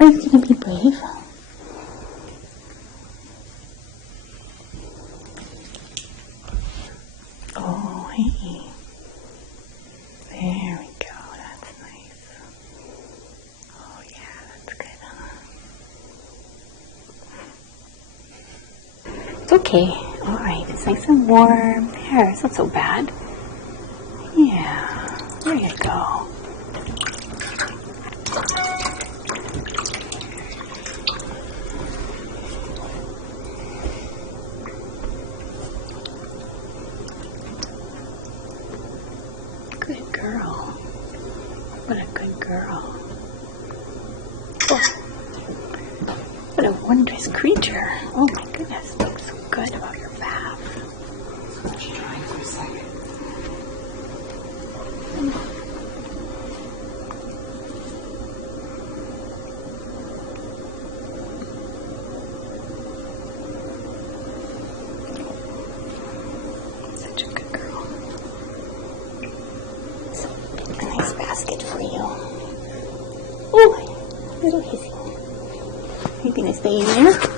Are you going to be brave? Oh, hey. There we go. That's nice. Oh, yeah, that's good, huh? It's okay. Alright, it's nice and warm. There, it's not so bad. Yeah, there you go. Good girl. What a good girl. Oh, what a wondrous creature. Oh my goodness, it looks so good about your bath. So just trying for a second. Such a good girl. So, a nice basket for you. Oh, little hissy. Are you going to stay in there?